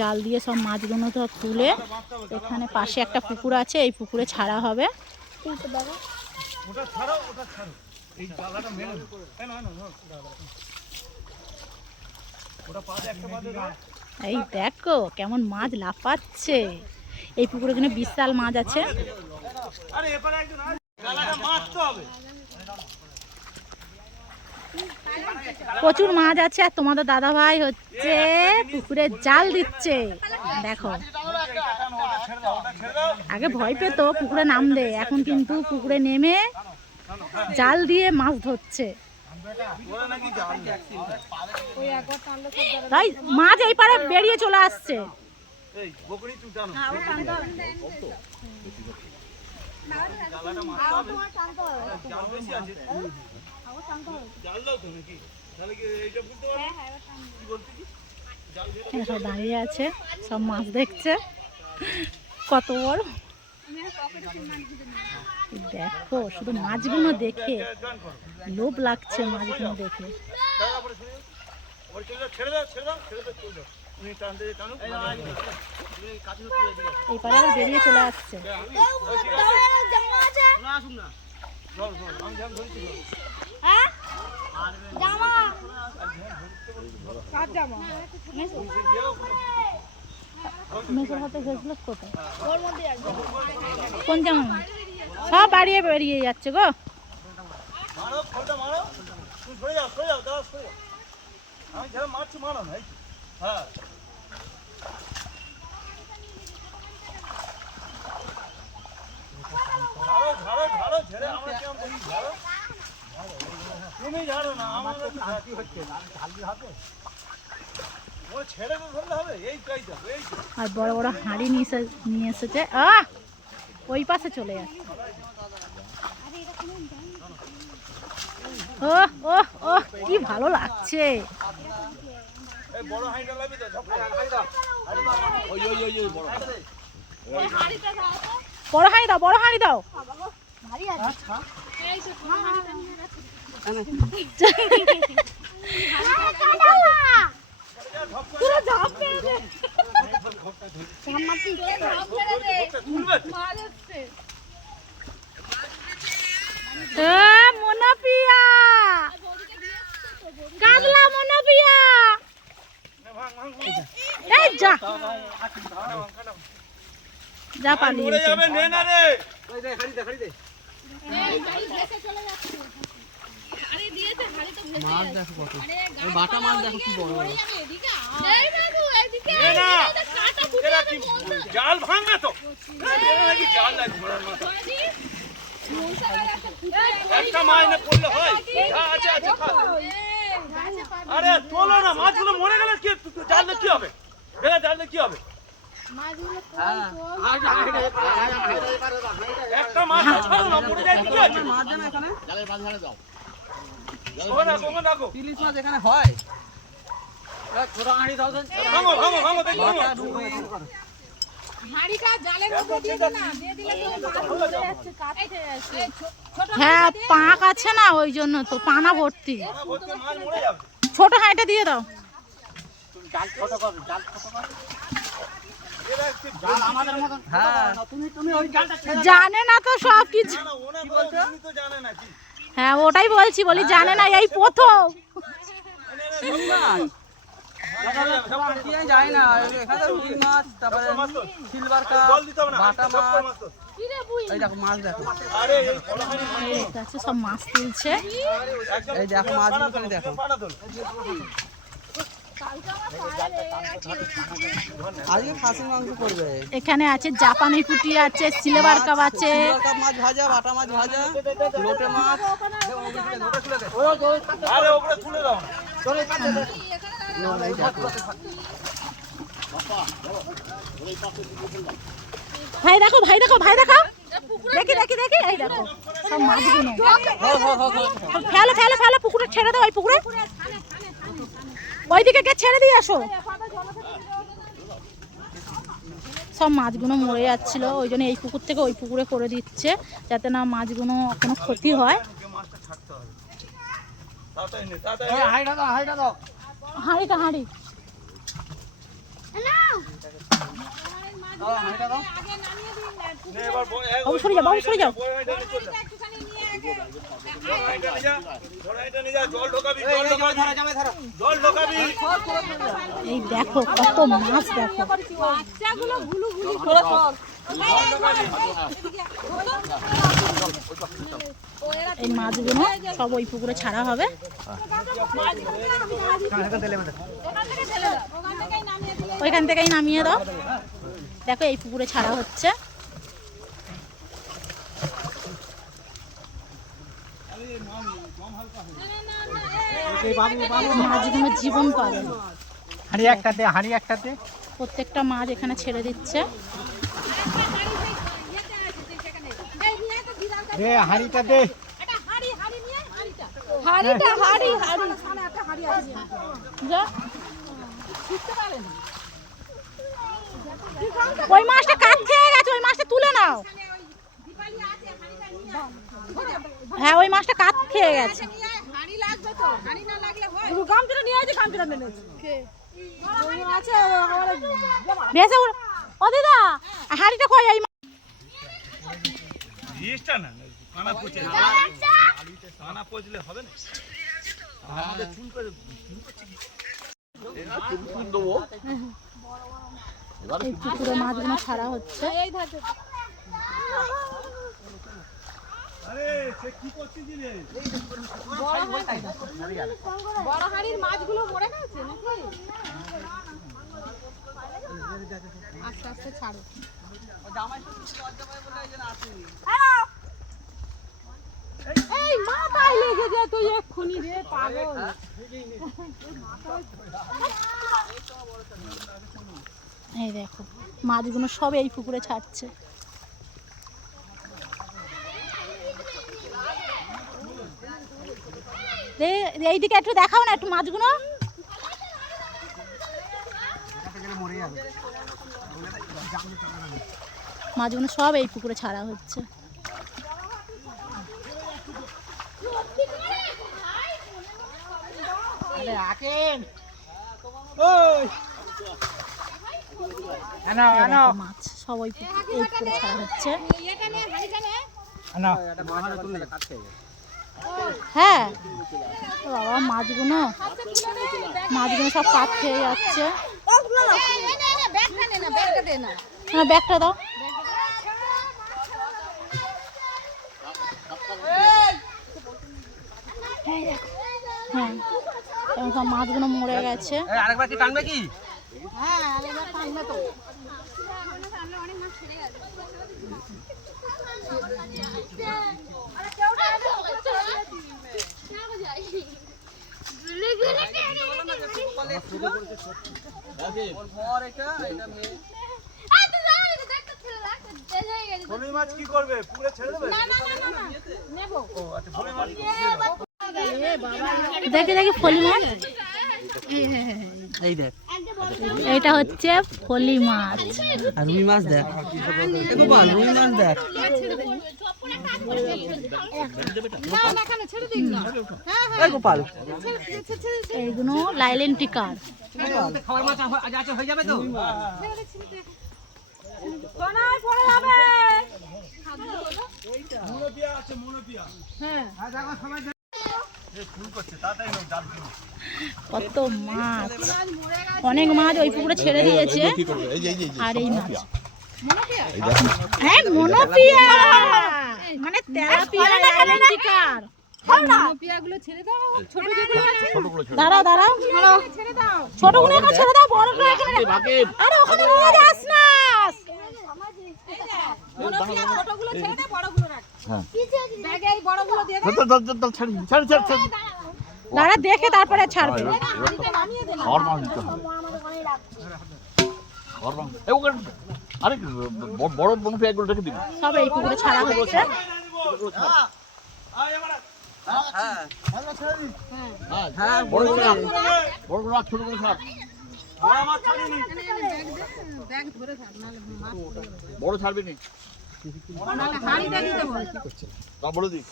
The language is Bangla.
জাল দিয়ে সব মাছগুলো তো তুলে এখানে পাশে একটা পুকুর আছে, এই পুকুরে ছাড়া হবে। এই দেখো কেমন মাছ লাফাচ্ছে। এই পুকুরে এখানে বিশাল মাছ আছে। প্রচুর মাছ আছে আর তোমাদের দাদা ভাই হচ্ছে পুকুরে জাল দিচ্ছে। দেখো আগে ভয় পেতো পুকুরে নামবে, এখন কিন্তু পুকুরে নেমে জাল দিয়ে মাছ ধরছে। তাই মাছ এই পারে বেরিয়ে চলে আসছে। সব দাঁড়িয়ে আছে, সব মাছ দেখছে কত বড়। দেখো শুধু মাছগুলো দেখে লোভ লাগছে, মাছগুলো দেখে। এইপারে আবার বেরিয়ে চলে আসছে। মেসের হাতে গেছিল কোথায়? কোন জামা? সব বাড়িয়ে বেরিয়ে যাচ্ছে গো। আর বড় বড় হাঁড়ি নিয়ে এসেছে, ওই পাশে চলে যাচ্ছে। ও ও ও কি ভালো লাগছে। বড় হাঁড়ি দাও, বড় হাঁড়ি দাও। মোনাপিয়া কাজলা, মোনাপিয়া যা যা পালিয়ে যাবে। মাছ দেখো কত, বাটা মাছ দেখো কি বড় বড়। জাল ভাঙবে তো, একটা মাছ না পড়লে হয়। আচ্ছা আচ্ছা, আরে তোলো না, মাছগুলো মরে গেলে কি জানলে কি হবে? জানলে কি হবে? একটা মাছ ছাড়ো না, মরে যায় কি আছে? মাছ জানা এখানে জালের বাঁধ ঝাড়ে দাও। ইলিশ মাছ এখানে হয়। ছোট হাঁড়ি দাও তো, ভাঙো ভাঙো ভাঙো, দেখো হাঁড়িটা জালের মধ্যে দিয়ে দাও না, দিয়ে দিলে তো মাছ মরে যাচ্ছে, কাটে যাচ্ছে। হ্যাঁ পাক আছে না, ওই জন্য তো পানা ভর্তি। ছোট হাঁড়িটা দিয়ে দাও। জাল ছোট করো, জাল ছোট করো। জাল আমাদের মতন ছোট করো না, তুমি ওই জালটা জানে না তো সব কিছু। কি বলছো? তুমি তো জানে না কি? হ্যাঁ ওটাই বলছি, বলি জানে না, এই প্রথম। যায় না এখানে রুই মাছ, তারপরে সিলভার কাপ, বাটা মাছ, এই দেখো মাছ দেখো, সব মাছ তুলছে। এই দেখো মাছগুলো দেখো। আজকে খাসির মাংস করবে। এখানে আছে জাপানি পুঁটি আছে, সিলভার কাপ আছে, মাছ ভাজা, বাটা মাছ ভাজা, লোটে মাছ। আরে ওপরে তুলে দাও। ভাই দেখো, ভাই দেখো, ভাই দেখো, দেখি দেখি দেখি, এই দেখো সব মাছগুলো। ফেলো ফেলো ফেলো, পুকুরে ছেড়ে দাও, ওই পুকুরে ওইদিকে কে ছেড়ে দিয়ে আসো। সব মাছগুলো মরে যাচ্ছিল, ওই জন্য এই পুকুর থেকে ওই পুকুরে করে দিচ্ছে, যাতে না মাছগুলো কোনো ক্ষতি হয়। হাঁড়িটা হাঁড়ি বাবু সরে যাও, বাবু সরে যাও। এই দেখো কত মাছ, দেখো এই মাছগুলো সব ওই পুকুরে ছাড়া হবে। ওইখান থেকেই নামিয়ে দাও। দেখো এই পুকুরে ছাড়া হচ্ছে। মাছগুলো জীবন পাবে। হাঁড়ি একটাতে, হাঁড়ি একটাতে প্রত্যেকটা মাছ এখানে ছেড়ে দিচ্ছে। হাঁড়িটা দে। ওই মাছটা কাট খেয়ে গেছে, ওই মাছটা তুলে নাও। হ্যাঁ ওই মাছটা কাট খেয়ে গেছে। ও দিদা হাঁড়িটা কই? এই পুকুরে মাছগুলো ছাড়া হচ্ছে। বড় হাড়ির মাছগুলো মরে গেছে নাকি? আস্তে আস্তে ছাড়ো। এই মাথায় লেগে যায় তুই এক্ষুনি রে পাগল। এই দেখো মাছগুলো সব এই পুকুরে ছাড়ছে। এইদিকে একটু দেখাও না, একটু মাছগুলো। মাছগুলো সব এই পুকুরে ছাড়া হচ্ছে। মাছ সব ওই পুকুরে ছাড়া হচ্ছে। হ্যাঁ বাবা মাছগুলো সব কাঠ খেয়ে যাচ্ছে। ব্যাগটা দাও। হ্যাঁ সব মাছগুলো মরে গেছে। আরেকবার কি টানবে কি? হ্যাঁ আরেকবার টানবে তো। মাছ কি করবে? পুকুরে ছেড়ে দেবে? দেখি দেখি ফলি মাছ। এই দেখ, এটা হচ্ছে ফলি মাছ। আর রুই মাছ দেখ, রুই মাছ দেখ। গোপাল এইগুলো লাইলেন টিকার। খাবার মাছ আছে, হয়ে যাবে তো? কত মাছ, অনেক মাছ ওই পুকুরে ছেড়ে দিয়েছে। আর এই মাছ হ্যাঁ মনোপিয়া, মানে তেলাপিয়া লাইলেন টিকার। দাঁড়াও দাঁড়াও, ছোটগুলো এখন ছেড়ে দাও, বড়গুলো এখানে। আরে ওখানে নিয়ে যাস না। দাঁড়া দেখে তারপরে ছাড়বে। আরে বড় বনফিয়া গুলো রেখে দিবি। সব এই পুকুরে ছাড়া হচ্ছে। বড় মাছ ছোট করে ছাড়। বড় ছাড়বি নি, বলে দিই।